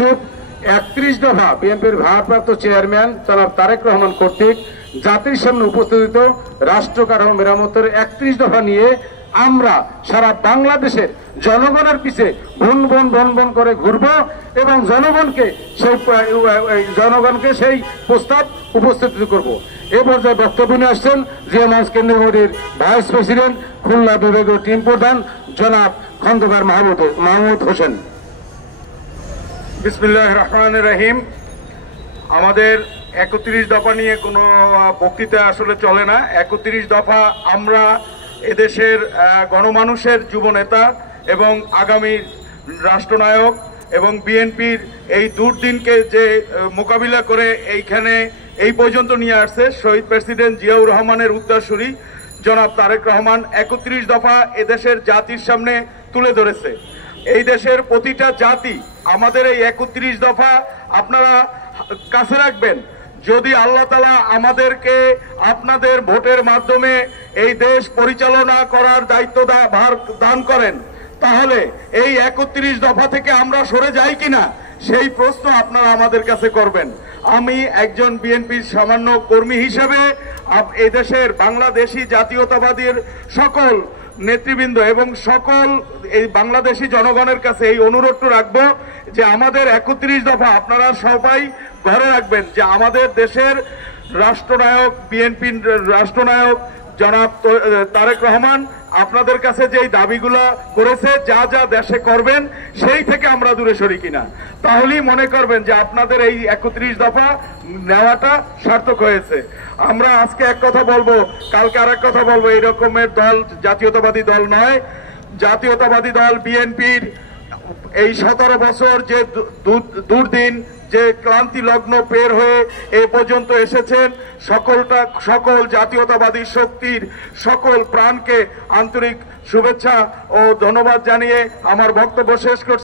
উপস্থিত 31 দফা বিএনপির ভারপ্রাপ্ত চেয়ারম্যান জনাব তারেক রহমান কর্তৃক জাতির সামনে উপস্থাপিত রাষ্ট্র কাঠামো মেরামতের 31 দফা নিয়ে আমরা সারা বাংলাদেশের জনগণের পিছে বন বন করে ঘুরব এবং জনগণকে সেই প্রস্তাব উপস্থাপিত করব। এ পর্যায়ে বক্তব্য নিয়ে আসছেন জিয়ামাজ কেন্দ্রীয় কমিটির ভাইস প্রেসিডেন্ট খুলনা বিভাগীয় টিম প্রধান জনাব খন্দকার মাহমুদ হোসেন। বিসমিল্লাহির রহমানির রহিম। আমাদের 31 দফা নিয়ে কোনো বক্তৃতা আসলে চলে না। 31 দফা আমরা এদেশের গণমানুষের যুব নেতা এবং আগামী রাষ্ট্রনায়ক এবং বিএনপির এই দুর্দিনকে যে মোকাবিলা করে এইখানে এই পর্যন্ত নিয়ে আসছে শহীদ প্রেসিডেন্ট জিয়াউর রহমানের উত্তরসূরি জনাব তারেক রহমান 31 দফা এদেশের জাতির সামনে তুলে ধরেছে। এই দেশের প্রতিটা জাতি আমাদের এই 31 দফা আপনারা কাছে রাখবেন। যদি আল্লাহ তাআলা আমাদেরকে আপনাদের ভোটের মাধ্যমে এই দেশ পরিচালনা করার দায়িত্ব ভার দান করেন, তাহলে এই 31 দফা থেকে আমরা সরে যাই কিনা সেই প্রশ্ন আপনারা আমাদের কাছে করবেন। আমি একজন বিএনপির সামান্য কর্মী হিসেবে এই দেশের বাংলাদেশি জাতীয়তাবাদীর সকল নেতৃবৃন্দ এবং সকল এই বাংলাদেশি জনগণের কাছে এই অনুরোধটা রাখবো যে আমাদের 31 দফা আপনারা সবাই ঘরে রাখবেন, যে আমাদের দেশের রাষ্ট্রনায়ক বিএনপির রাষ্ট্রনায়ক জনাব তারেক রহমান আপনাদের কাছে যেই দাবিগুলো করেছে যা যা দেশে করবেন সেই থেকে আমরা দূরে সরি কিনা, তাহলেই মনে করবেন যে আপনাদের এই 31 দফা নেওয়াটা সার্থক হয়েছে। আমরা আজকে এক কথা বলবো, কালকে আরেক কথা বলবো। এই রকমের দল জাতীয়তাবাদী দল নয়। জাতীয়তাবাদী দল বিএনপির এই 17 বছর যে দুর্দিন যে ক্লান্তি লগ্ন পের হয়ে এ পর্যন্ত এসেছেন, সকল জাতীয়তাবাদী শক্তির সকল প্রাণকে আন্তরিক শুভেচ্ছা ও ধন্যবাদ জানিয়ে আমার বক্তব্য শেষ করছি।